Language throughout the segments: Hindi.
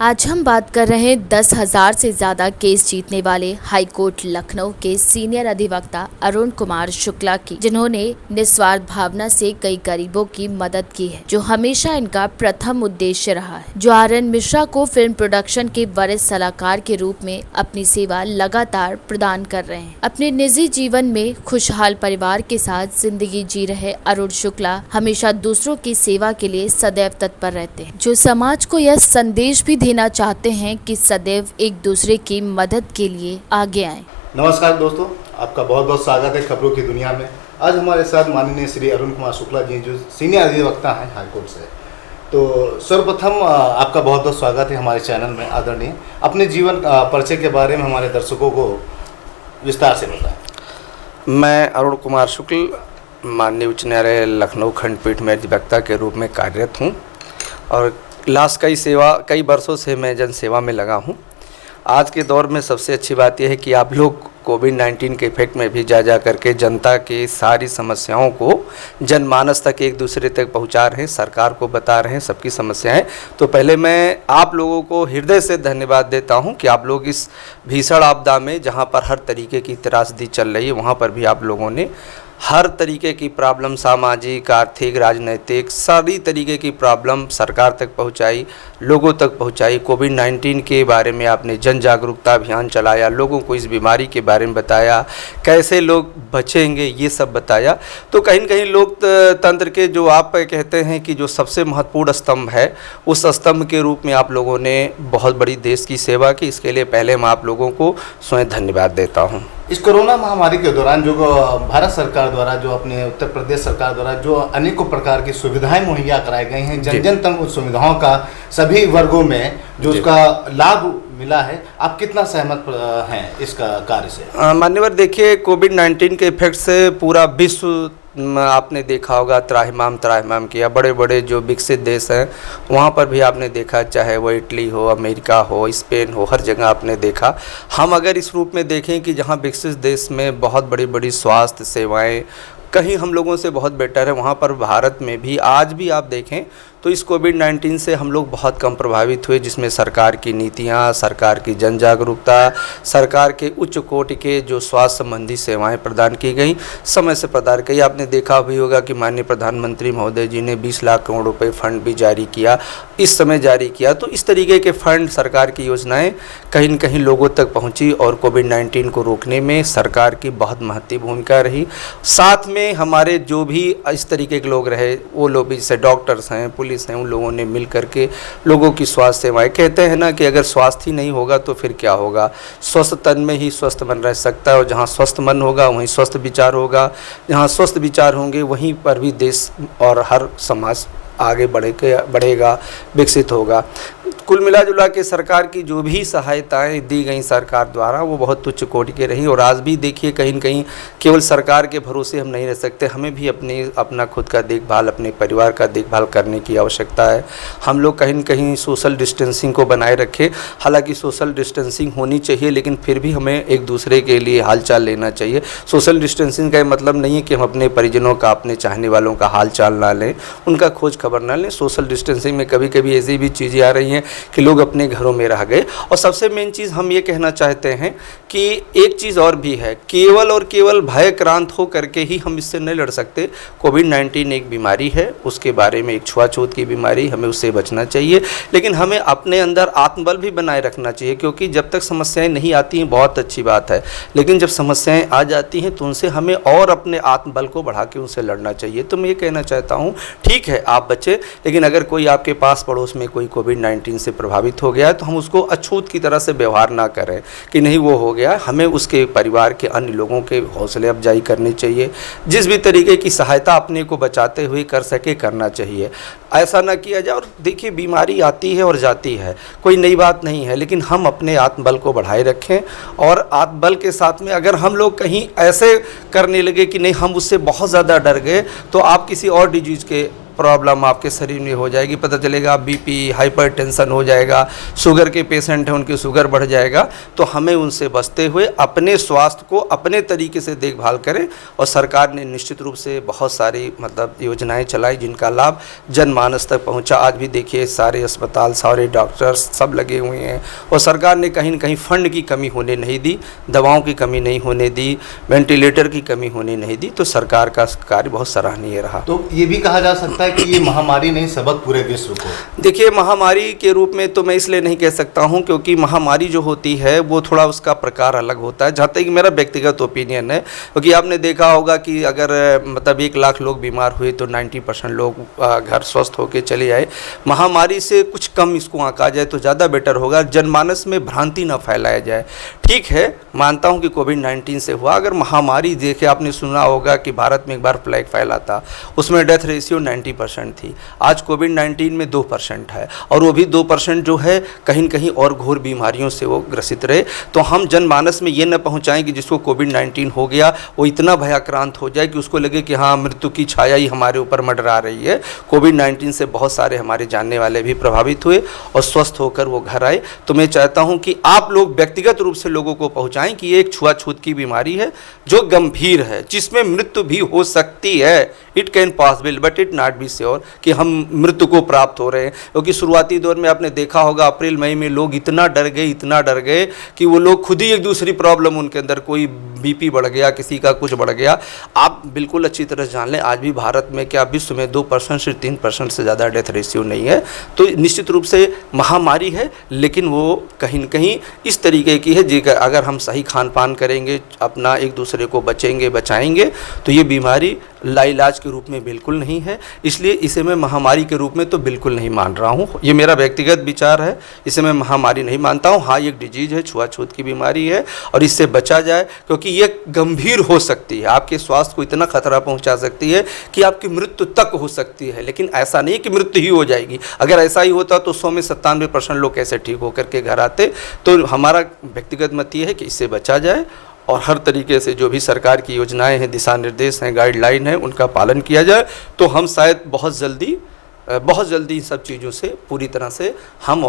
आज हम बात कर रहे हैं 10,000 से ज्यादा केस जीतने वाले हाईकोर्ट लखनऊ के सीनियर अधिवक्ता अरुण कुमार शुक्ला की, जिन्होंने निस्वार्थ भावना से कई गरीबों की मदद की है, जो हमेशा इनका प्रथम उद्देश्य रहा है। जो आर.एन. मिश्रा को फिल्म प्रोडक्शन के वरिष्ठ सलाहकार के रूप में अपनी सेवा लगातार प्रदान कर रहे हैं। अपने निजी जीवन में खुशहाल परिवार के साथ जिंदगी जी रहे अरुण शुक्ला हमेशा दूसरों की सेवा के लिए सदैव तत्पर रहते हैं, जो समाज को यह संदेश भी देना चाहते हैं कि सदैव एक दूसरे की मदद के लिए आगे आएं। नमस्कार दोस्तों, आपका बहुत बहुत स्वागत है खबरों की दुनिया में। आज हमारे साथ माननीय श्री अरुण कुमार शुक्ला जी, जो सीनियर अधिवक्ता हैं हाईकोर्ट से। तो सर्वप्रथम आपका बहुत बहुत स्वागत है हमारे चैनल में। आदरणीय, अपने जीवन परिचय के बारे में हमारे दर्शकों को विस्तार से बताएं। मैं अरुण कुमार शुक्ल माननीय उच्च न्यायालय लखनऊ खंडपीठ में अधिवक्ता के रूप में कार्यरत हूँ और लास्ट कई वर्षों से मैं जन सेवा में लगा हूँ। आज के दौर में सबसे अच्छी बात यह है कि आप लोग कोविड-19 के इफेक्ट में भी जा करके जनता की सारी समस्याओं को जनमानस तक एक दूसरे तक पहुंचा रहे हैं, सरकार को बता रहे हैं सबकी समस्याएं। तो पहले मैं आप लोगों को हृदय से धन्यवाद देता हूं कि आप लोग इस भीषण आपदा में, जहां पर हर तरीके की त्रासदी चल रही है, वहां पर भी आप लोगों ने हर तरीके की प्रॉब्लम, सामाजिक, आर्थिक, राजनीतिक, सारी तरीके की प्रॉब्लम सरकार तक पहुंचाई, लोगों तक पहुंचाई। कोविड-19 के बारे में आपने जन जागरूकता अभियान चलाया, लोगों को इस बीमारी के बारे में बताया, कैसे लोग बचेंगे ये सब बताया। तो कहीं न कहीं लोकतंत्र के जो आप कहते हैं कि जो सबसे महत्वपूर्ण स्तंभ है, उस स्तंभ के रूप में आप लोगों ने बहुत बड़ी देश की सेवा की। इसके लिए पहले मैं आप लोगों को स्वयं धन्यवाद देता हूँ। इस कोरोना महामारी के दौरान जो भारत सरकार द्वारा, जो अपने उत्तर प्रदेश सरकार द्वारा जो अनेकों प्रकार की सुविधाएं मुहैया कराई गई हैं, जन जन तक उस सुविधाओं का सभी वर्गों में जो उसका लाभ मिला है, आप कितना सहमत हैं इस कार्य से? मान्यवर, देखिए, कोविड-19 के इफेक्ट से पूरा विश्व आपने देखा होगा त्राहिमाम किया। बड़े बड़े जो विकसित देश हैं वहाँ पर भी आपने देखा, चाहे वो इटली हो, अमेरिका हो, स्पेन हो, हर जगह आपने देखा। हम अगर इस रूप में देखें कि जहाँ विकसित देश में बहुत बड़ी बड़ी स्वास्थ्य सेवाएं कहीं हम लोगों से बहुत बेटर है, वहाँ पर भारत में भी आज भी आप देखें तो इस कोविड-19 से हम लोग बहुत कम प्रभावित हुए, जिसमें सरकार की नीतियाँ, सरकार की जन जागरूकता, सरकार के उच्च कोटि के जो स्वास्थ्य संबंधी सेवाएं प्रदान की गई, समय से प्रदान की। आपने देखा भी होगा कि माननीय प्रधानमंत्री महोदय जी ने 20 लाख करोड़ रुपए फंड भी जारी किया, इस समय जारी किया। तो इस तरीके के फंड, सरकार की योजनाएँ कहीं न कहीं लोगों तक पहुँची और कोविड-19 को रोकने में सरकार की बहुत महत्वपूर्ण भूमिका रही। साथ में हमारे जो भी इस तरीके के लोग रहे, वो लोग भी, जैसे डॉक्टर्स हैं, पुलिस हैं, उन लोगों ने मिल करके लोगों की स्वास्थ्य सेवाएं, कहते हैं ना कि अगर स्वास्थ्य ही नहीं होगा तो फिर क्या होगा। स्वस्थ तन में ही स्वस्थ मन रह सकता है और जहाँ स्वस्थ मन होगा वहीं स्वस्थ विचार होगा, जहाँ स्वस्थ विचार होंगे वहीं पर भी देश और हर समाज आगे बढ़ेगा, विकसित होगा। कुल मिला जुला के सरकार की जो भी सहायताएं दी गई सरकार द्वारा, वो बहुत उच्च कोटि के रही। और आज भी देखिए, कहीं न कहीं केवल सरकार के भरोसे हम नहीं रह सकते, हमें भी अपना खुद का देखभाल, अपने परिवार का देखभाल करने की आवश्यकता है। हम लोग कहीं न कहीं सोशल डिस्टेंसिंग को बनाए रखें। हालांकि सोशल डिस्टेंसिंग होनी चाहिए, लेकिन फिर भी हमें एक दूसरे के लिए हालचाल लेना चाहिए। सोशल डिस्टेंसिंग का मतलब नहीं है कि हम अपने परिजनों का, अपने चाहने वालों का हालचाल ना लें, उनका खोज खबर ना लें। सोशल डिस्टेंसिंग में कभी कभी ऐसी भी चीज़ें आ रही हैं कि लोग अपने घरों में रह गए। और सबसे मेन चीज़ हम ये कहना चाहते हैं कि एक चीज़ और भी है, केवल और केवल भयक्रांत हो करके ही हम इससे नहीं लड़ सकते। कोविड-19 एक बीमारी है, उसके बारे में एक छुआछूत की बीमारी, हमें उससे बचना चाहिए, लेकिन हमें अपने अंदर आत्मबल भी बनाए रखना चाहिए। क्योंकि जब तक समस्याएं नहीं आती हैं बहुत अच्छी बात है, लेकिन जब समस्याएं आ जाती हैं तो उनसे हमें और अपने आत्मबल को बढ़ा के उनसे लड़ना चाहिए। तो मैं ये कहना चाहता हूँ, ठीक है आप बचे, लेकिन अगर कोई आपके पास पड़ोस में कोई कोविड-19 से प्रभावित हो गया है तो हम उसको अछूत की तरह से व्यवहार ना करें कि नहीं वो हो गया। हमें उसके परिवार के अन्य लोगों के हौसले अफजाई करनी चाहिए। जिस भी तरीके की सहायता अपने को बचाते हुए कर सके, करना चाहिए। ऐसा ना किया जाए। और देखिए, बीमारी आती है और जाती है, कोई नई बात नहीं है, लेकिन हम अपने आत्मबल को बढ़ाए रखें। और आत्मबल के साथ में अगर हम लोग कहीं ऐसे करने लगे कि नहीं हम उससे बहुत ज़्यादा डर गए, तो आप किसी और डिजीज़ के प्रॉब्लम आपके शरीर में हो जाएगी, पता चलेगा बीपी, हाइपरटेंशन हो जाएगा, शुगर के पेशेंट हैं उनकी शुगर बढ़ जाएगा। तो हमें उनसे बचते हुए अपने स्वास्थ्य को अपने तरीके से देखभाल करें। और सरकार ने निश्चित रूप से बहुत सारी मतलब योजनाएं चलाई जिनका लाभ जनमानस तक पहुंचा। आज भी देखिए सारे अस्पताल, सारे डॉक्टर्स सब लगे हुए हैं और सरकार ने कहीं न कहीं फंड की कमी होने नहीं दी, दवाओं की कमी नहीं होने दी, वेंटिलेटर की कमी होने नहीं दी। तो सरकार का कार्य बहुत सराहनीय रहा। तो ये भी कहा जा सकता है कि ये महामारी ने सबक पूरे विश्व को। देखिए महामारी के रूप में तो मैं इसलिए नहीं कह सकता हूं क्योंकि महामारी जो होती है वो थोड़ा उसका प्रकार अलग होता है, जहाँ तक कि मेरा व्यक्तिगत ओपिनियन है। क्योंकि आपने देखा होगा कि अगर मतलब 1 लाख लोग बीमार हुए तो 90% लोग घर स्वस्थ होकर चले आए। महामारी से कुछ कम इसको आंका जाए तो ज़्यादा बेटर होगा, जनमानस में भ्रांति ना फैलाया जाए। ठीक है, मानता हूं कि कोविड-19 से हुआ। अगर महामारी देखे, आपने सुना होगा कि भारत में एक बार प्लेग फैला था, उसमें डेथ रेशियो 90% थी। आज कोविड-19 में 2% है और वो भी 2% जो है कहीं न कहीं और घोर बीमारियों से वो ग्रसित रहे। तो हम जनमानस में ये न पहुंचाएं कि जिसको कोविड-19 हो गया वो इतना भयाक्रांत हो जाए कि उसको लगे कि हाँ मृत्यु की छाया ही हमारे ऊपर मंडरा रही है। कोविड-19 से बहुत सारे हमारे जानने वाले भी प्रभावित हुए और स्वस्थ होकर वो घर आए। तो मैं चाहता हूँ कि आप लोग व्यक्तिगत रूप से लोगों को पहुँचाएँ कि ये एक छुआछूत की बीमारी है जो गंभीर है, जिसमें मृत्यु भी हो सकती है। It can possible but it not be sure कि हम मृत्यु को प्राप्त हो रहे हैं। क्योंकि शुरुआती दौर में आपने देखा होगा अप्रैल मई में लोग इतना डर गए कि वो लोग खुद ही एक दूसरी प्रॉब्लम उनके अंदर, कोई बीपी बढ़ गया, किसी का कुछ बढ़ गया। आप बिल्कुल अच्छी तरह जान लें आज भी भारत में क्या विश्व में 2% से 3% से ज़्यादा डेथ रेशियो नहीं है। तो निश्चित रूप से महामारी है, लेकिन वो कहीं न कहीं इस तरीके की है जी अगर हम सही खान पान करेंगे, अपना एक दूसरे को बचाएंगे तो ये बीमारी लाइलाज के रूप में बिल्कुल नहीं है। इसलिए इसे मैं महामारी के रूप में तो बिल्कुल नहीं मान रहा हूँ। ये मेरा व्यक्तिगत विचार है, इसे मैं महामारी नहीं मानता हूँ। हाँ, ये एक डिजीज है, छुआछूत की बीमारी है और इससे बचा जाए क्योंकि ये गंभीर हो सकती है, आपके स्वास्थ्य को इतना खतरा पहुँचा सकती है कि आपकी मृत्यु तक हो सकती है। लेकिन ऐसा नहीं कि मृत्यु ही हो जाएगी। अगर ऐसा ही होता तो 100 में 97% लोग कैसे ठीक होकर के घर आते। तो हमारा व्यक्तिगत मत ये है कि इससे बचा जाए और हर तरीके से जो भी सरकार की योजनाएं हैं, दिशा निर्देश हैं, गाइडलाइन हैं, उनका पालन किया जाए तो हम शायद बहुत जल्दी इन सब चीज़ों से पूरी तरह से हम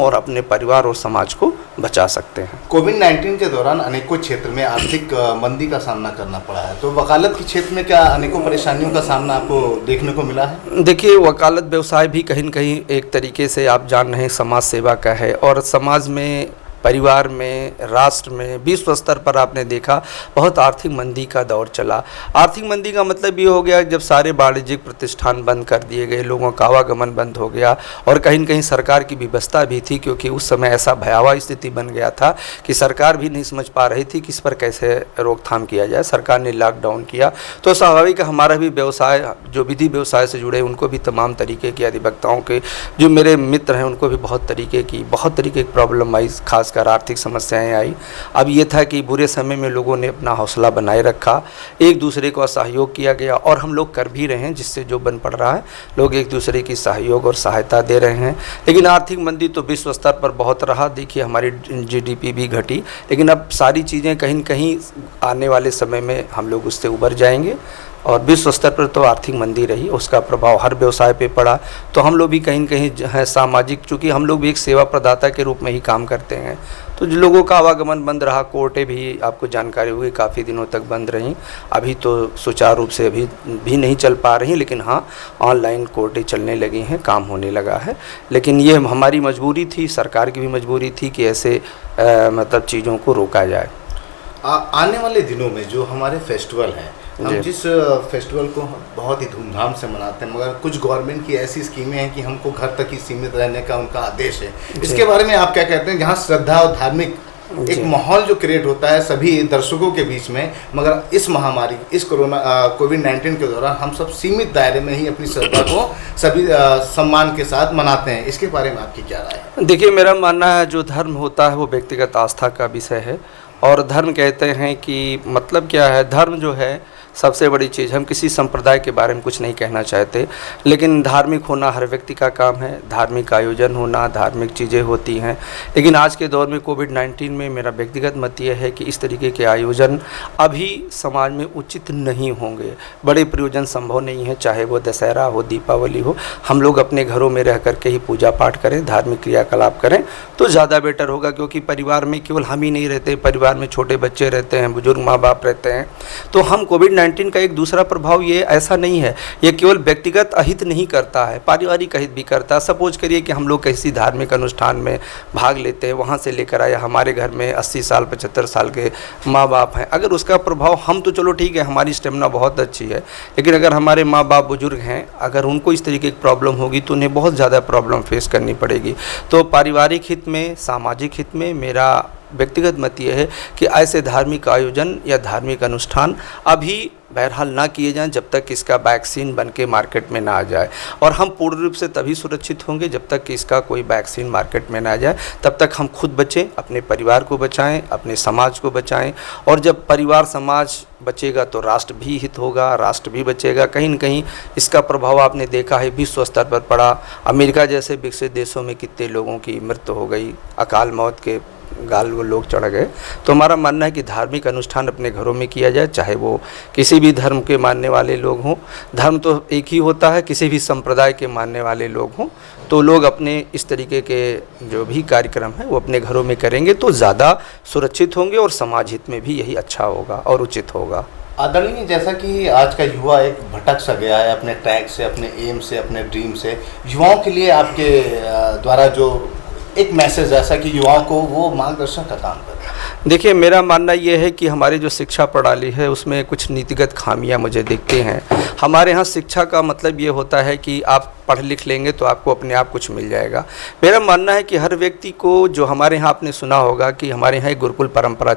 और अपने परिवार और समाज को बचा सकते हैं। कोविड-19 के दौरान अनेकों क्षेत्र में आर्थिक मंदी का सामना करना पड़ा है। तो वकालत के क्षेत्र में क्या अनेकों परेशानियों का सामना आपको देखने को मिला है? देखिए, वकालत व्यवसाय भी कहीं न कहीं एक तरीके से आप जान रहे हैं समाज सेवा का है और समाज में, परिवार में, राष्ट्र में, विश्व स्तर पर आपने देखा बहुत आर्थिक मंदी का दौर चला। आर्थिक मंदी का मतलब ये हो गया जब सारे वाणिज्यिक प्रतिष्ठान बंद कर दिए गए, लोगों का आवागमन बंद हो गया और कहीं न कहीं सरकार की व्यवस्था भी थी क्योंकि उस समय ऐसा भयावह स्थिति बन गया था कि सरकार भी नहीं समझ पा रही थी कि इस पर कैसे रोकथाम किया जाए। सरकार ने लॉकडाउन किया तो स्वाभाविक हमारा भी व्यवसाय, जो विधि व्यवसाय से जुड़े उनको भी तमाम तरीके के अधिवक्ताओं के, जो मेरे मित्र हैं उनको भी बहुत तरीके की प्रॉब्लम आई, खासकर आर्थिक समस्याएं आई। अब ये था कि बुरे समय में लोगों ने अपना हौसला बनाए रखा, एक दूसरे को सहयोग किया गया और हम लोग कर भी रहे हैं, जिससे जो बन पड़ रहा है लोग एक दूसरे की सहयोग और सहायता दे रहे हैं। लेकिन आर्थिक मंदी तो विश्व स्तर पर बहुत रहा। देखिए हमारी GDP भी घटी, लेकिन अब सारी चीज़ें कहीं न कहीं आने वाले समय में हम लोग उससे उबर जाएंगे और विश्व स्तर पर तो आर्थिक मंदी रही, उसका प्रभाव हर व्यवसाय पे पड़ा। तो हम लोग भी कहीं न कहीं है सामाजिक, चूँकि हम लोग भी एक सेवा प्रदाता के रूप में ही काम करते हैं, तो जो लोगों का आवागमन बंद रहा। कोर्टें भी आपको जानकारी होगी काफ़ी दिनों तक बंद रहीं। अभी तो सुचारू रूप से अभी भी नहीं चल पा रही, लेकिन हाँ ऑनलाइन कोर्टें चलने लगी हैं, काम होने लगा है। लेकिन ये हमारी मजबूरी थी, सरकार की भी मजबूरी थी कि ऐसे मतलब चीज़ों को रोका जाए। आने वाले दिनों में जो हमारे फेस्टिवल हैं, हम जिस फेस्टिवल को बहुत ही धूमधाम से मनाते हैं, मगर कुछ गवर्नमेंट की ऐसी स्कीमें हैं कि हमको घर तक ही सीमित रहने का उनका आदेश है। इसके बारे में आप क्या कहते हैं? जहाँ श्रद्धा और धार्मिक एक माहौल जो क्रिएट होता है सभी दर्शकों के बीच में, मगर इस महामारी, इस कोविड-19 के दौरान हम सब सीमित दायरे में ही अपनी श्रद्धा को सभी सम्मान के साथ मनाते हैं। इसके बारे में आपकी क्या राय है? देखिए, मेरा मानना है जो धर्म होता है वो व्यक्तिगत आस्था का विषय है और धर्म कहते हैं कि मतलब क्या है, धर्म जो है सबसे बड़ी चीज़, हम किसी संप्रदाय के बारे में कुछ नहीं कहना चाहते, लेकिन धार्मिक होना हर व्यक्ति का काम है, धार्मिक आयोजन होना, धार्मिक चीज़ें होती हैं। लेकिन आज के दौर में कोविड-19 में मेरा व्यक्तिगत मत यह है कि इस तरीके के आयोजन अभी समाज में उचित नहीं होंगे, बड़े प्रयोजन संभव नहीं है, चाहे वो दशहरा हो, दीपावली हो। हम लोग अपने घरों में रह करके ही पूजा पाठ करें, धार्मिक क्रियाकलाप करें तो ज़्यादा बेटर होगा, क्योंकि परिवार में केवल हम ही नहीं रहते, परिवार में छोटे बच्चे रहते हैं, बुजुर्ग माँ बाप रहते हैं। तो हम कोविड-19 का एक दूसरा प्रभाव ये ऐसा नहीं है, ये केवल व्यक्तिगत अहित नहीं करता है, पारिवारिक अहित भी करता है। सपोज करिए कि हम लोग किसी धार्मिक अनुष्ठान में भाग लेते हैं, वहाँ से लेकर आया, हमारे घर में 80 साल 75 साल के माँ बाप हैं, अगर उसका प्रभाव, हम तो चलो ठीक है, हमारी स्टेमिना बहुत अच्छी है, लेकिन अगर हमारे माँ बाप बुजुर्ग हैं, अगर उनको इस तरीके की प्रॉब्लम होगी तो उन्हें बहुत ज़्यादा प्रॉब्लम फेस करनी पड़ेगी। तो पारिवारिक हित में, सामाजिक हित में मेरा व्यक्तिगत मत ये है कि ऐसे धार्मिक आयोजन या धार्मिक अनुष्ठान अभी बहरहाल ना किए जाएं जब तक इसका वैक्सीन बन के मार्केट में ना आ जाए। और हम पूर्ण रूप से तभी सुरक्षित होंगे जब तक कि इसका कोई वैक्सीन मार्केट में ना आ जाए। तब तक हम खुद बचें, अपने परिवार को बचाएं, अपने समाज को बचाएं। और जब परिवार समाज बचेगा तो राष्ट्र भी हित होगा, राष्ट्र भी बचेगा। कहीं न कहीं इसका प्रभाव आपने देखा है, विश्व स्तर पर पड़ा। अमेरिका जैसे विकसित देशों में कितने लोगों की मृत्यु हो गई, अकाल मौत के गाल वो लोग चढ़ गए। तो हमारा मानना है कि धार्मिक अनुष्ठान अपने घरों में किया जाए, चाहे वो किसी भी धर्म के मानने वाले लोग हों। धर्म तो एक ही होता है, किसी भी संप्रदाय के मानने वाले लोग हों, तो लोग अपने इस तरीके के जो भी कार्यक्रम है वो अपने घरों में करेंगे तो ज़्यादा सुरक्षित होंगे और समाज हित में भी यही अच्छा होगा और उचित होगा। आदरणीय, जैसा कि आज का युवा एक भटक सा गया है अपने ट्रैक से, अपने एम से, अपने ड्रीम से, युवाओं के लिए आपके द्वारा जो एक मैसेज ऐसा कि युवाओं को वो मार्गदर्शन का काम करे। देखिए, मेरा मानना ये है कि हमारी जो शिक्षा प्रणाली है उसमें कुछ नीतिगत खामियां मुझे दिखती हैं। हमारे यहाँ शिक्षा का मतलब ये होता है कि आप पढ़ लिख लेंगे तो आपको अपने आप कुछ मिल जाएगा। मेरा मानना है कि हर व्यक्ति को, जो हमारे यहाँ आपने सुना होगा कि हमारे यहाँ एक गुरुकुल परंपरा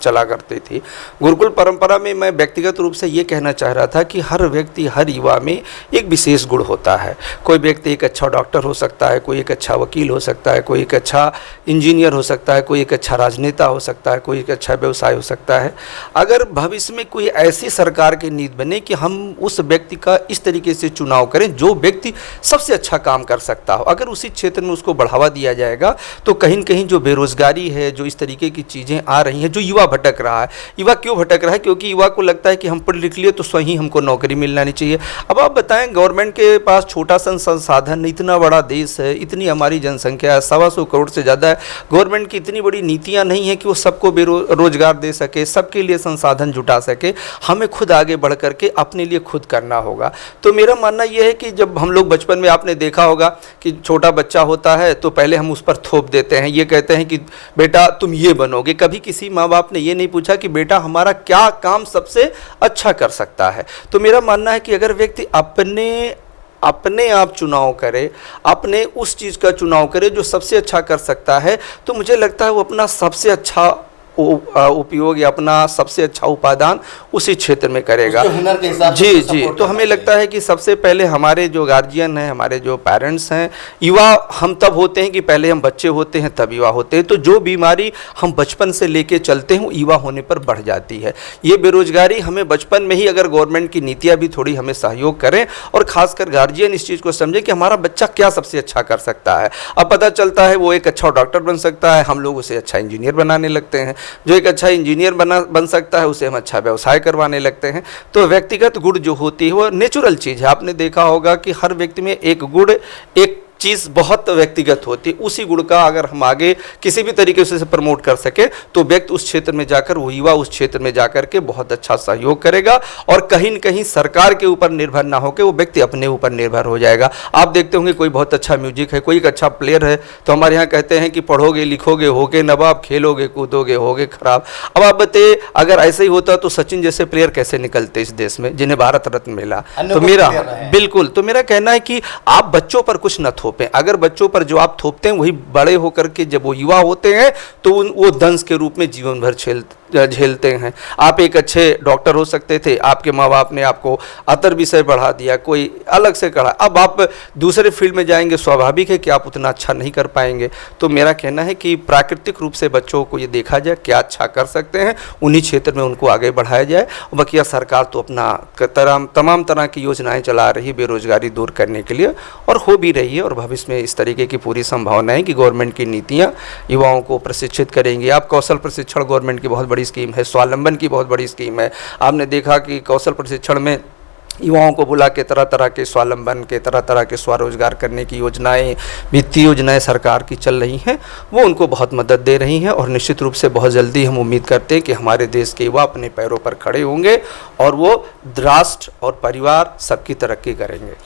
चला करती थी। गुरुकुल परंपरा में मैं व्यक्तिगत रूप से ये कहना चाह रहा था कि हर व्यक्ति, हर युवा में एक विशेष गुण होता है। कोई व्यक्ति एक अच्छा डॉक्टर हो सकता है, कोई एक अच्छा वकील हो सकता है, कोई एक अच्छा इंजीनियर हो सकता है, कोई एक अच्छा राजनेता हो सकता है, कोई एक अच्छा व्यवसाय हो सकता है। अगर भविष्य में कोई ऐसी सरकार की नीति बने कि हम उस व्यक्ति का इस तरीके से चुनाव करें जो व्यक्ति सबसे अच्छा काम कर सकता हो, अगर उसी क्षेत्र में उसको बढ़ावा दिया जाएगा तो कहीं न कहीं जो बेरोजगारी है, जो इस तरीके की चीज़ें आ रही हैं, जो युवा भटक रहा है। युवा क्यों भटक रहा है? क्योंकि युवा को लगता है कि हम पढ़ लिख लिए तो स्वयं हमको नौकरी मिलना नहीं चाहिए। अब आप बताएं, गवर्नमेंट के पास छोटा सा संसाधन, इतना बड़ा देश है, इतनी हमारी जनसंख्या है, 125 करोड़ से ज़्यादा है, गवर्नमेंट की इतनी बड़ी नीतियाँ नहीं है कि वो सबको रोजगार दे सके, सबके लिए संसाधन जुटा सके। हमें खुद आगे बढ़ करके अपने लिए खुद करना होगा। तो मेरा मानना यह है कि जब हम लोग बचपन में, आपने देखा होगा कि छोटा बच्चा होता है तो पहले हम उस पर थोप देते हैं, ये कहते हैं कि बेटा तुम ये बनोगे। कभी किसी माँ बाप ने ये नहीं पूछा कि बेटा हमारा क्या काम सबसे अच्छा कर सकता है। तो मेरा मानना है कि अगर व्यक्ति अपने आप चुनाव करे, अपने उस चीज़ का चुनाव करे जो सबसे अच्छा कर सकता है, तो मुझे लगता है वो अपना सबसे अच्छा उपयोग या अपना सबसे अच्छा उपादान उसी क्षेत्र में करेगा, हुनर के हिसाब से। जी। तो हमें लगता है कि सबसे पहले हमारे जो गार्जियन हैं, हमारे जो पेरेंट्स हैं, युवा हम तब होते हैं कि पहले हम बच्चे होते हैं तब युवा होते हैं। तो जो बीमारी हम बचपन से लेके चलते हैं वो युवा होने पर बढ़ जाती है। ये बेरोजगारी हमें बचपन में ही, अगर गवर्नमेंट की नीतियाँ भी थोड़ी हमें सहयोग करें और खासकर गार्जियन इस चीज़ को समझे कि हमारा बच्चा क्या सबसे अच्छा कर सकता है। अब पता चलता है वो एक अच्छा डॉक्टर बन सकता है, हम लोग उसे अच्छा इंजीनियर बनाने लगते हैं। जो एक अच्छा इंजीनियर बन सकता है उसे हम अच्छा व्यवसाय करवाने लगते हैं। तो व्यक्तिगत गुण जो होती है वो नेचुरल चीज़ है। आपने देखा होगा कि हर व्यक्ति में एक गुण, एक चीज़ बहुत व्यक्तिगत होती है। उसी गुण का अगर हम आगे किसी भी तरीके से प्रमोट कर सके तो व्यक्ति उस क्षेत्र में जाकर, वो युवा उस क्षेत्र में जाकर के बहुत अच्छा सहयोग करेगा और कहीं न कहीं सरकार के ऊपर निर्भर ना होकर वो व्यक्ति अपने ऊपर निर्भर हो जाएगा। आप देखते होंगे कोई बहुत अच्छा म्यूजिक है, कोई एक अच्छा प्लेयर है, तो हमारे यहाँ कहते हैं कि पढ़ोगे लिखोगे होगे नवाब, खेलोगे कूदोगे होगे खराब। अब आप बताइए, अगर ऐसे ही होता तो सचिन जैसे प्लेयर कैसे निकलते इस देश में, जिन्हें भारत रत्न मिला। तो मेरा बिल्कुल, तो मेरा कहना है कि आप बच्चों पर कुछ न थोपें। अगर बच्चों पर जो आप थोपते हैं वही बड़े होकर के जब वो युवा होते हैं तो वो दंश के रूप में जीवन भर झेलते हैं। आप एक अच्छे डॉक्टर हो सकते थे, आपके माँ बाप ने आपको अतर विषय बढ़ा दिया, कोई अलग से करा, अब आप दूसरे फील्ड में जाएंगे, स्वाभाविक है कि आप उतना अच्छा नहीं कर पाएंगे। तो मेरा कहना है कि प्राकृतिक रूप से बच्चों को ये देखा जाए क्या अच्छा कर सकते हैं, उन्हीं क्षेत्र में उनको आगे बढ़ाया जाए। बाकी सरकार तो अपना तमाम तरह की योजनाएं चला रही है बेरोजगारी दूर करने के लिए, और हो भी रही है, और भविष्य में इस तरीके की पूरी संभावना है कि गवर्नमेंट की नीतियाँ युवाओं को प्रशिक्षित करेंगी। आप कौशल प्रशिक्षण गवर्नमेंट की बहुत बड़ी स्कीम है, स्वावलंबन की बहुत बड़ी स्कीम है। आपने देखा कि कौशल प्रशिक्षण में युवाओं को बुला के तरह तरह के स्वावलंबन के, तरह तरह के स्वरोजगार करने की योजनाएं, वित्तीय योजनाएं सरकार की चल रही हैं, वो उनको बहुत मदद दे रही हैं। और निश्चित रूप से बहुत जल्दी हम उम्मीद करते हैं कि हमारे देश के युवा अपने पैरों पर खड़े होंगे और वो राष्ट्र और परिवार सबकी तरक्की करेंगे।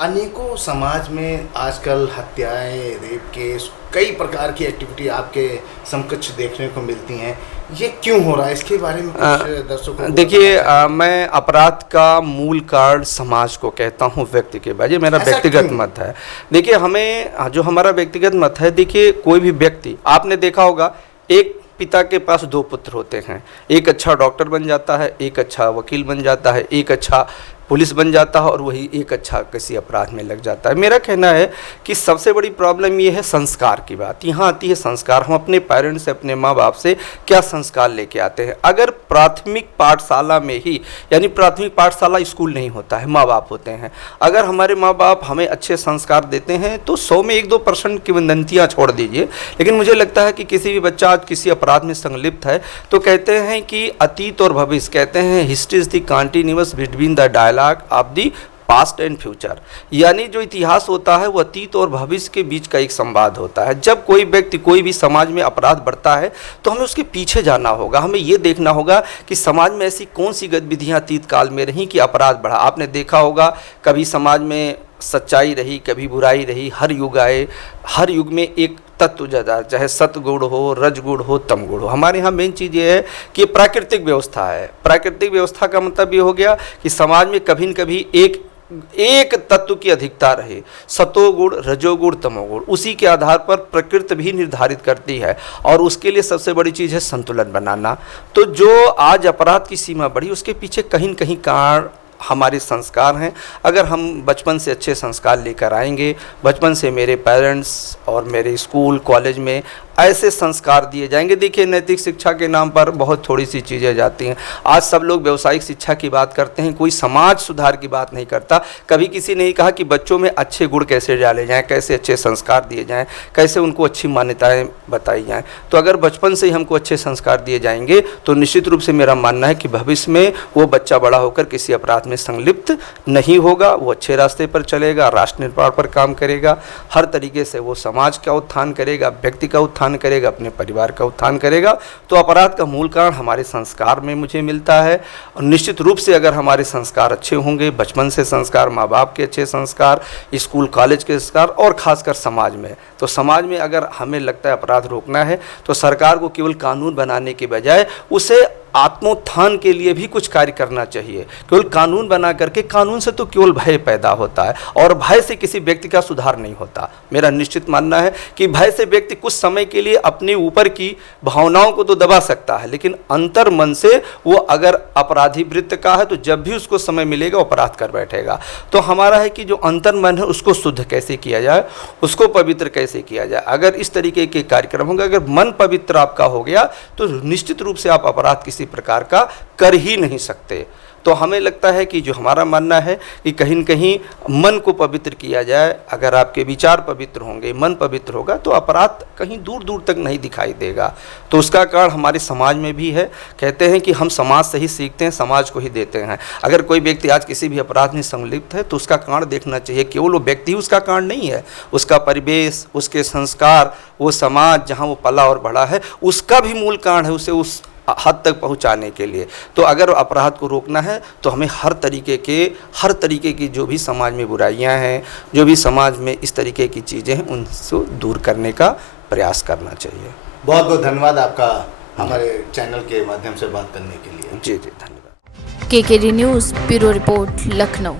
अनेकों समाज में आजकल हत्याएं, रेप केस, कई प्रकार की एक्टिविटी आपके समकक्ष देखने को मिलती हैं। ये क्यों हो रहा है, इसके बारे में कुछ दर्शकों को देखिए, मैं अपराध का मूल कारण समाज को कहता हूँ, व्यक्ति के बजाय। मेरा व्यक्तिगत मत है। देखिए, हमें जो हमारा व्यक्तिगत मत है, देखिए कोई भी व्यक्ति, आपने देखा होगा एक पिता के पास दो पुत्र होते हैं, एक अच्छा डॉक्टर बन जाता है, एक अच्छा वकील बन जाता है, एक अच्छा पुलिस बन जाता है, और वही एक अच्छा किसी अपराध में लग जाता है। मेरा कहना है कि सबसे बड़ी प्रॉब्लम ये है संस्कार की बात। यहाँ आती है संस्कार। हम अपने पेरेंट्स से, अपने माँ बाप से क्या संस्कार लेके आते हैं। अगर प्राथमिक पाठशाला में ही, यानी प्राथमिक पाठशाला स्कूल नहीं होता है, माँ बाप होते हैं, अगर हमारे माँ बाप हमें अच्छे संस्कार देते हैं तो 100 में 1-2% की वदंतियाँ छोड़ दीजिए। लेकिन मुझे लगता है कि किसी भी बच्चा आज किसी अपराध में संलिप्त है तो कहते हैं कि अतीत और भविष्य, कहते हैं history is the continuous between the dialogue of the past and future, यानी जो इतिहास होता है वो अतीत और भविष्य के बीच का एक संवाद होता है। जब कोई व्यक्ति, कोई भी समाज में अपराध बढ़ता है तो हमें उसके पीछे जाना होगा, हमें ये देखना होगा कि समाज में ऐसी कौन सी गतिविधियां अतीत काल में रहीं कि अपराध बढ़ा। आपने देखा होगा कभी समाज में सच्चाई रही, कभी बुराई रही, हर युग आए, हर युग में एक तत्व ज़्यादा, चाहे सतगुण हो, रजगुण हो, तमगुण हो। हमारे यहाँ मेन चीज़ ये है कि प्राकृतिक व्यवस्था है। प्राकृतिक व्यवस्था का मतलब ये हो गया कि समाज में कभी न कभी एक तत्व की अधिकता रहे, सतोगुण, रजोगुण, तमोगुण, उसी के आधार पर प्रकृति भी निर्धारित करती है, और उसके लिए सबसे बड़ी चीज़ है संतुलन बनाना। तो जो आज अपराध की सीमा बढ़ी, उसके पीछे कहीं न कहीं कारण हमारे संस्कार हैं। अगर हम बचपन से अच्छे संस्कार लेकर आएंगे, बचपन से मेरे पेरेंट्स और मेरे स्कूल कॉलेज में ऐसे संस्कार दिए जाएंगे। देखिए, नैतिक शिक्षा के नाम पर बहुत थोड़ी सी चीज़ें जाती हैं। आज सब लोग व्यावसायिक शिक्षा की बात करते हैं, कोई समाज सुधार की बात नहीं करता। कभी किसी ने कहा कि बच्चों में अच्छे गुण कैसे डाले जाएं, कैसे अच्छे संस्कार दिए जाएं, कैसे उनको अच्छी मान्यताएं बताई जाएं। तो अगर बचपन से ही हमको अच्छे संस्कार दिए जाएंगे तो निश्चित रूप से मेरा मानना है कि भविष्य में वो बच्चा बड़ा होकर किसी अपराध में संलिप्त नहीं होगा, वो अच्छे रास्ते पर चलेगा, राष्ट्र निर्माण पर काम करेगा, हर तरीके से वो समाज का उत्थान करेगा, व्यक्ति का उत्थान करेगा, अपने परिवार का उत्थान करेगा। तो अपराध का मूल कारण हमारे संस्कार में मुझे मिलता है। और निश्चित रूप से अगर हमारे संस्कार अच्छे होंगे, बचपन से संस्कार, माँ बाप के अच्छे संस्कार, स्कूल कॉलेज के संस्कार, और खासकर समाज में, तो समाज में अगर हमें लगता है अपराध रोकना है तो सरकार को केवल कानून बनाने के बजाय उसे आत्मोत्थान के लिए भी कुछ कार्य करना चाहिए। केवल कानून बना करके, कानून से तो केवल भय पैदा होता है, और भय से किसी व्यक्ति का सुधार नहीं होता। मेरा निश्चित मानना है कि भय से व्यक्ति कुछ समय के लिए अपने ऊपर की भावनाओं को तो दबा सकता है, लेकिन अंतर मन से वो अगर अपराधी वृत्त का है तो जब भी उसको समय मिलेगा वो अपराध कर बैठेगा। तो हमारा है कि जो अंतर मन है उसको शुद्ध कैसे किया जाए, उसको पवित्र कैसे किया जाए। अगर इस तरीके के कार्यक्रम होंगे, अगर मन पवित्र आपका हो गया तो निश्चित रूप से आप अपराध किसी प्रकार का कर ही नहीं सकते। तो हमें लगता है कि जो हमारा मानना है कि कहीं न कहीं मन को पवित्र किया जाए। अगर आपके विचार पवित्र होंगे, मन पवित्र होगा, तो अपराध कहीं दूर दूर तक नहीं दिखाई देगा। तो उसका कारण हमारे समाज में भी है। कहते हैं कि हम समाज से ही सीखते हैं, समाज को ही देते हैं। अगर कोई व्यक्ति आज किसी भी अपराध में संलिप्त है तो उसका कारण देखना चाहिए। केवल वो व्यक्ति उसका कारण नहीं है, उसका परिवेश, उसके संस्कार, वो समाज जहाँ वो पला और बढ़ा है, उसका भी मूल कारण है उसे उस हद तक पहुंचाने के लिए। तो अगर अपराध को रोकना है तो हमें हर तरीके की जो भी समाज में बुराइयां हैं, जो भी समाज में इस तरीके की चीज़ें हैं, उनसे दूर करने का प्रयास करना चाहिए। बहुत बहुत धन्यवाद आपका हमारे चैनल के माध्यम से बात करने के लिए। जी जी, धन्यवाद। KKD news bureau report, Lucknow.